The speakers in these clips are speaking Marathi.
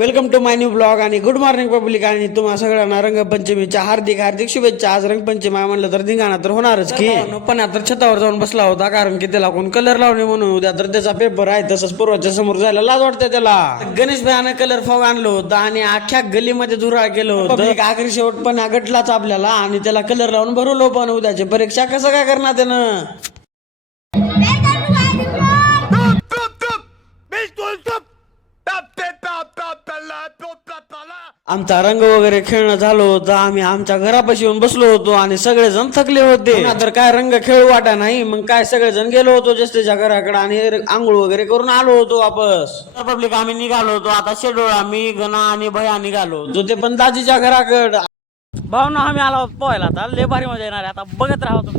Welcome to my new blog आणि गुड मॉर्निंग पब्लिक. आणि तुम्हा सगळ्यांना रंगपंचमीच्या हार्दिक हार्दिक शुभेच्छा. आज रंगपंचमी म्हणलं तर धिंगाणा तर होणारच की. पण आता छतावर जाऊन बसला होता कारण की त्याला कोण कलर लावणे म्हणून उद्या तर त्याचा पेपर आहे. तसंच पूर्वाच्या समोर जायला लाज वाटते त्याला. गणेश भाईने कलर फॉग आणलं होतं आणि अख्ख्या गलीमध्ये धुराळ केलं होतं. आखरी शेवट पण गटलाच आपल्याला आणि त्याला कलर लावून भरवलं. पण उद्याची परीक्षा कसं काय करणार त्यानं. आमचा रंग वगैरे खेळणं झालं होतं. आम्ही आमच्या घरापाशी येऊन बसलो होतो आणि सगळेजण थकले होते. तर काय रंग खेळू वाटा नाही. मग काय सगळेजण गेलो होतो जस्तेच्या घराकडे आणि आंघोळ वगैरे करून आलो होतो वापस. पब्लिक आम्ही निघालो होतो. आता शेडोळ आम्ही गणा आणि भया निघालो होतो ते पण दाजीच्या घराकडे. भावना आम्ही आलो पोहायला. आता लय भारी मजा येणार आहे. आता बघत राहा तुम्ही.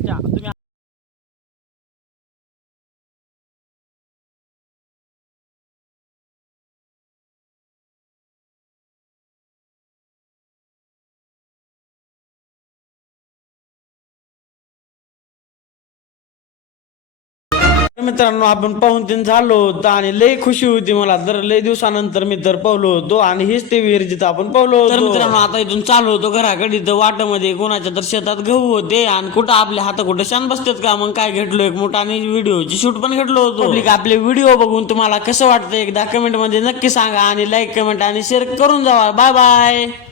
मित्रांनो आपण पाहून तीन झालो होतो आणि लय खुशी होती मला. तर लय दिवसानंतर मी तर पावलो होतो आणि हीच ते विहीर जिथं आपण पावलो होतो. तर मित्रांनो आता इथून चालू होतो घराकडे. इथं वाटामध्ये कोणाच्या तर शेतात गहू होते आणि कुठं आपल्या हात कुठं शान बसतात का. मग काय घेतलो एक मोठा आणि व्हिडिओची शूट पण घेतलो होतो. आपले व्हिडिओ बघून तुम्हाला कसं वाटतं एकदा कमेंट मध्ये नक्की सांगा आणि लाईक कमेंट आणि शेअर करून जावा. Bye bye.